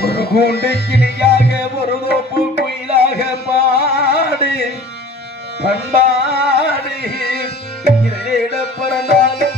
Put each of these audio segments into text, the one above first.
ஒரு கூண்டு கிளியாக ஒரு தோப்பு குயிலாக பாடு பண்பாடு இறையிட பிறந்தாலும்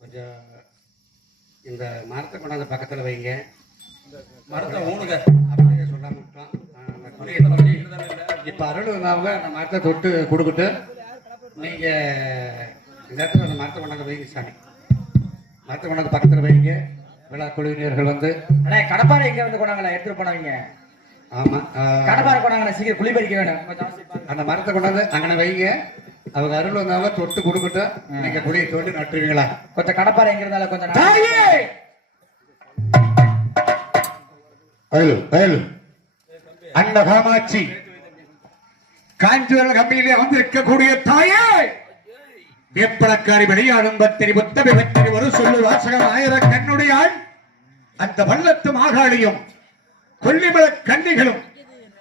கொஞ்சம் இந்த மரத்தை கொண்டாந்து பக்கத்தில் வைங்க. மரத்தை ஊனுங்க அப்படியே சொல்லாம இப்போ அருள் அவங்க அந்த மரத்தை தொட்டு கொடுக்கிட்டு நீங்கள் இந்த இடத்துல அந்த மரத்தை கொண்டாந்து வைங்க சாமி. மரத்தை கொண்டாந்து பக்கத்தில் வைங்க. விழா குழுவினர்கள் வந்து அண்ணே கடப்பாறை எங்க வந்து கொண்டாங்களா எடுத்துட்டு போனவங்க? ஆமா கடப்பாறை கொண்டாங்களா, சீக்கிரம் குழி பறிக்க வேணும். கொஞ்சம் அந்த மரத்தை கொண்டாந்து அங்கே வைங்க. அவங்க அருள் வந்தாலும் தொட்டு கொடுக்கட்டும். நீங்க குழியை தோண்டி நட்டுருவீங்களா? கொஞ்சம் கடப்பாறை எங்க இருந்தாலும் கொஞ்சம் அந்த காமாட்சி காஞ்சிபுரம் கம்பெனியிலே வந்து இருக்கக்கூடிய தாயே வேப்பளக்காரி வெளியாடும் பத்திரி புத்தபி பத்திரி ஒரு சொல்லு வாசகம் ஆயிர கண்ணுடையாள் அந்த வல்லத்து மாகாளியும் கொல்லிமல கன்னிகளும்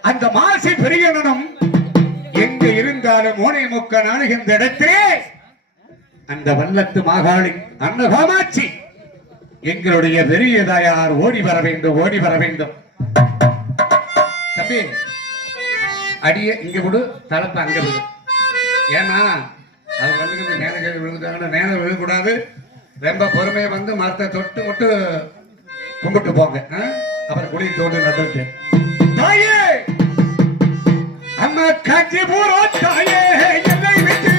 அந்த மாசி பெரியனும் எங்க இருந்தாலும் ஓனை முக்க நாடுகின்ற இடத்திலே அந்த வல்லத்து மாகாளி அந்த காமாட்சி எங்களுடைய பெரிய தாயார் ஓடி வர வேண்டும், ஓடி வர வேண்டும். தம்பி அடியே இங்க விடு, தலத்தை அங்க விடு. ஏன்னா அது வந்து மேலே விழுந்தாங்கன்னா மேலே விழக்கூடாது. ரொம்ப பொறுமையை வந்து மரத்தை தொட்டு விட்டு கும்பிட்டு போங்க. அப்புறம் குடி தோண்டு நட்டு தாயே அம்மா காஞ்சிபுரம் தாயே என்னை விட்டு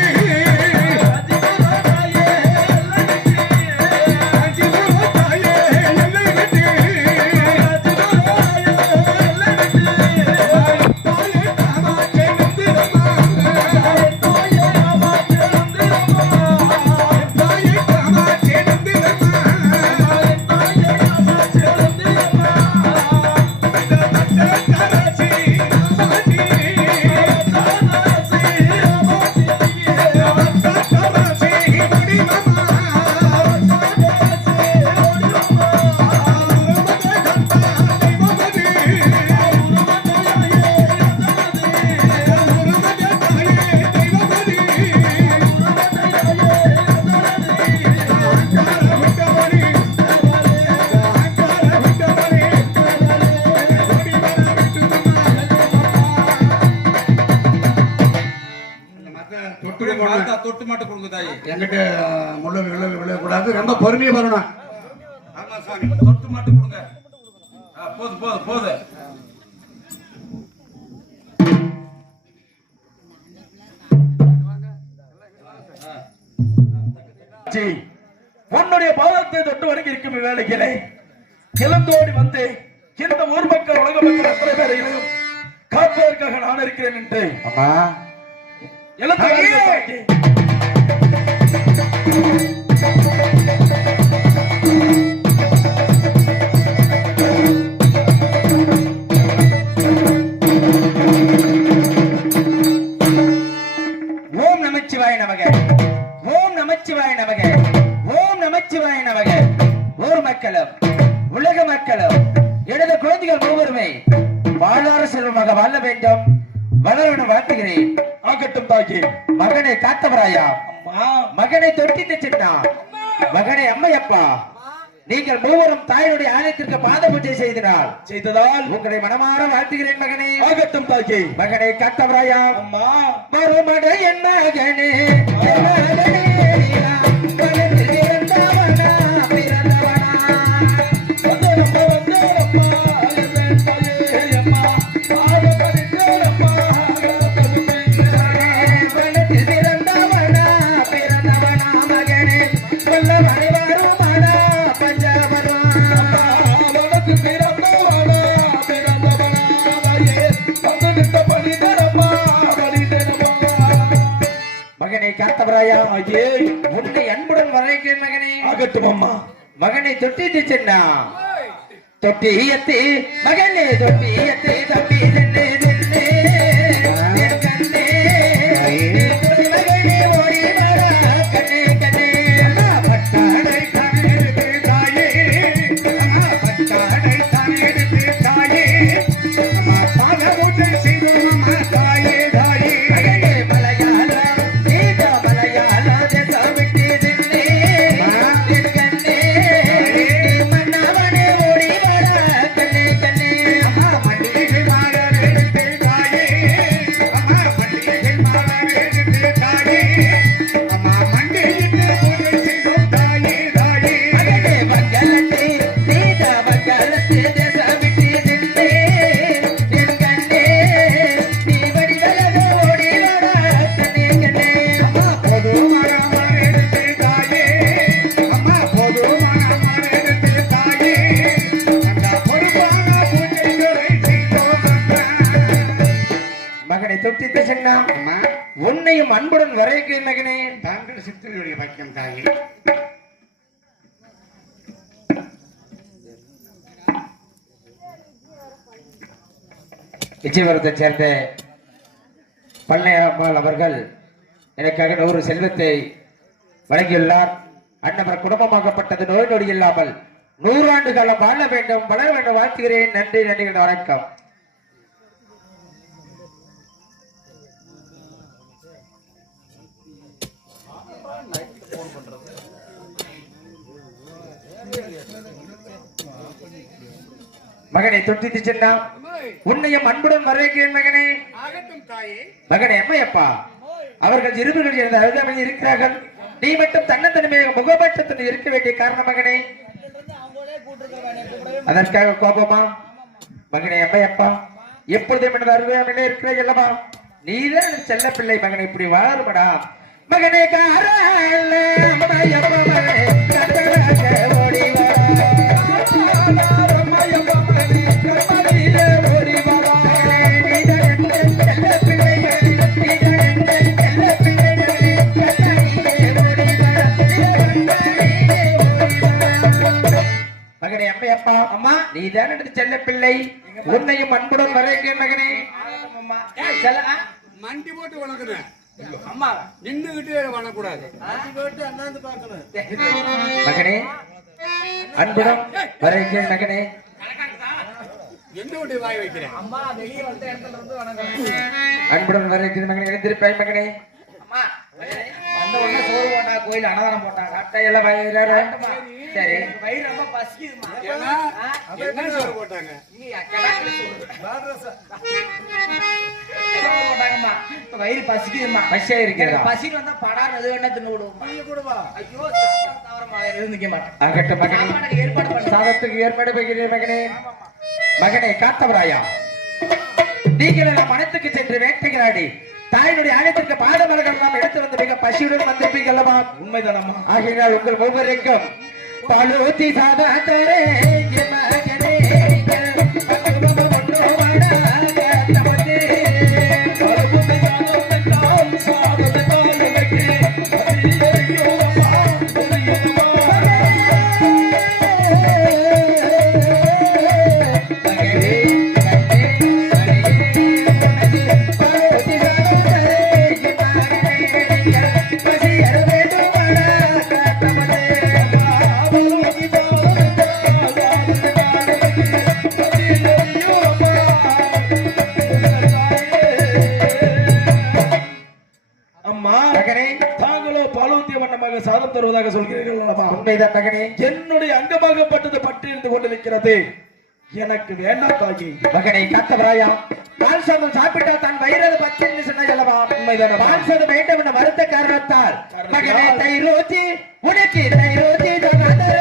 தொட்டு மட்டும் கொடுங்க தாயி. என்கிட்ட முள்ள விழக்கூடாது. ரொம்ப பொறுமையா வரணும். ஆமா சாமி, தொட்டு மட்டும் கொடுங்க. போது போது போது. உன்னுடைய பாதத்தை தொட்டு வணங்கி இருக்கும் வேலைகளை கிளந்தோடி வந்து இந்த ஊர் மக்கள் உலக மக்கள் அத்தனை பேரையும் காப்பதற்காக நான் இருக்கிறேன் என்று ஓம் நமச்சிவாய நமக, ஓம் நமச்சிவாய நமக, ஓம் நமச்சிவாய நமக. ஊர் மக்களும் உலக மக்களும் எனது குழந்தைகள் மூவருமே வாழார செல்வமாக வாழ வேண்டும், வளரவன வாழ்த்துகிறேன். ஆகட்டும் தாக்கி மகனை காத்தவராயா, மகனை தொட்டிட்டு சின்னா, மகனை அம்மையப்பா, நீங்கள் மூவரும் தாயினுடைய ஆலயத்திற்கு பாத பூஜை செய்ததால் உங்களை மனமாற வாழ்த்துகிறேன் மகனே. ஆகட்டும் தாக்கி மகனை காத்தவராயா, அம்மா மறுமட என் மகனே உன்னை அன்புடன் வரவேற்கிறேன் மகனே. ஆகட்டும் அம்மா. மகனை தொட்டிட்டு சென்னா தொட்டியத்தை மகனே தொட்டியத்தை தம்பி சென்னே சென்னே கண்ணே மகனே ஓடி வர கண்ணே கண்ணே பட்டாடை தானெடுத்து தாயே, பட்டாடை தானெடுத்து தாயே, பாதமுடன் செய்தோம் தாயே தாயே. மலையாள மலையாள தேசவிட்டு சென்னே கண்ணே மன்னவனே ஓடி வர கண்ணே கண்ணே மண்ணில் வாழ அன்புடன் வரவேற்கிறேன் மகனே. தாங்கள் சித்தனுடைய பாக்கியம் தாயே. விஜயபுரத்தை சேர்ந்த பழனியம்மாள் அவர்கள் எனக்காக 100 செல்வத்தை வழங்கியுள்ளார். அன்னவர் குடும்பமாகப்பட்டது நோய் நொடி இல்லாமல் 100 ஆண்டு காலம் வாழ வேண்டும், வளர வேண்டும். வாழ்த்துகிறேன். நன்றி, நன்றி, வணக்கம். மகனை தொட்டித்து சென்னா உன்னையும் அன்புடன் வரவேற்கிறேன் மகனே. மகனே அம்மையப்பா அவர்கள் இருவர்கள் இருந்த அருகாமையில் இருக்கிறார்கள். நீ மட்டும் தன்னந்தனிமையாக முகபட்சத்துடன் இருக்க வேண்டிய காரணம் மகனே. அதற்காக கோபமா மகனே? அம்மையப்பா எப்பொழுதும் எனது அருகாமையிலே இருக்கிறாய் அல்லவா? நீதான் செல்ல பிள்ளை மகனை, இப்படி வாழுமடா மகனே. காரல்ல அம்மையப்பா மகனே கட்டழக ஓடி வா. மகனே அம்மையப்பா அம்மா நீதான் எனது செல்ல பிள்ளை, உன்னையும் அன்புடன் வரவேற்கிறேன் மகனே. மண்டி போட்டு வணக்கணும் அம்மா, நின்னுகிட்டு வணக்கூடாது. மகனே அன்புடன் வரவேற்கிறேன் மகனே. என்ன வாய் வைக்கிறேன் அன்புடன் வரவேற்கிறேன் மகனே. எழுந்திருப்பாய் மகனே. வந்த உடனே சோறு போட்டா, கோயில் அன்னதானம் போட்டாங்க, அட்டையெல்லாம் வயிறாரு. சரி, வயிறு ரொம்ப பசிக்குதுமா. என்ன சோறு போட்டாங்க? போட்டாங்கம்மா. வயிறு பசிக்குதுமா. பசியா இருக்கிறதா? பசி வந்தா படார் அது வேணா தின்னு விடுவோமா? ஐயோ தவறமா இருந்துக்க மாட்டேன். ஆகட்டும் மகனே, ஏற்பாடு பண்ண சாதத்துக்கு ஏற்பாடு பண்ணுகிறேன் மகனே. மகனே காத்தவராயா, நீங்கள் எல்லாம் மனத்துக்கு சென்று வேட்டைகளாடி தாயினுடைய ஆலயத்திற்கு பாதமலர்கள் நாம் எடுத்து வந்து மிக பசியுடன் வந்திருப்பீர்கள் அல்லவா? உண்மைதானம்மா. ஆகையினால் உங்கள் ஒவ்வொருக்கும் பழுத்தி சாதாரே மகனே சாதம் தருவதாக சொல்கிறீர்கள். உண்மைதான் மகனே. என்னுடைய அங்கமாகப்பட்டது பற்றி இருந்து கொண்டிருக்கிறது, எனக்கு வேண்டாம் தாயி. மகனை காத்தவராயா, பால் சாதம் சாப்பிட்டா தான் வயிறது பச்சை என்று சொன்னல்லவா? உண்மைதான். பால் சாதம் வேண்டும் என்ற வருத்த காரணத்தால் மகனே தயிர் ஊற்றி உனக்கு தயிர் ஊற்றி மகனே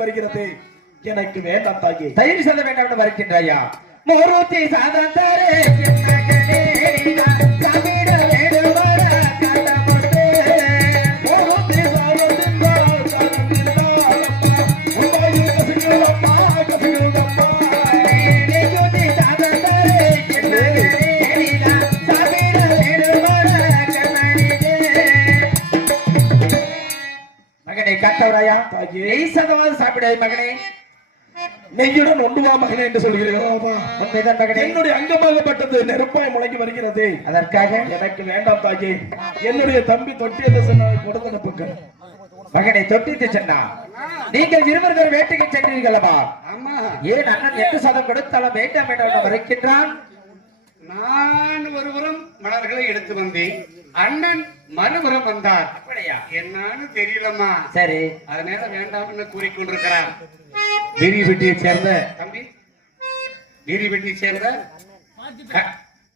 வருகிறது, எனக்கு வேண்டாம் தாயே. தயிர் சாதம் வேண்டாம் என்று வருகின்றாயா? மோரூத்தி சாதம் தாரே காத்தவராயா, நெய் சாதமாக சாப்பிடாய் மகனே. நெய்யுடன் ஒன்று வா மகனே என்று சொல்கிறீர்களா? உண்மைதான் மகனே. என்னுடைய அங்கமாகப்பட்டது நெருப்பாய் முளைக்கி வருகிறது, அதற்காக எனக்கு வேண்டாம் தாயே. என்னுடைய தம்பி தொட்டியது கொடுத்து அனுப்புங்கள். மகனை தொட்டித்து சென்னா நீங்கள் இருவர்கள் வேட்டைக்கு சென்றீர்களா? ஏன் அண்ணன் எட்டு சாதம் கொடுத்தாலும் வேண்டாம் வேண்டாம் வருகின்றான்? நான் ஒருவரும் மலர்களை எடுத்து வந்தேன், அண்ணன் மறுபுறம் வந்தார். என்னன்னு தெரியலம்மா. சரி, அதனால வேண்டாம்னு கூறிக்கொண்டிருக்கிறார். வீரி பெட்டியை சேர்ந்த தம்பி, வீரி பெட்டியை சேர்ந்த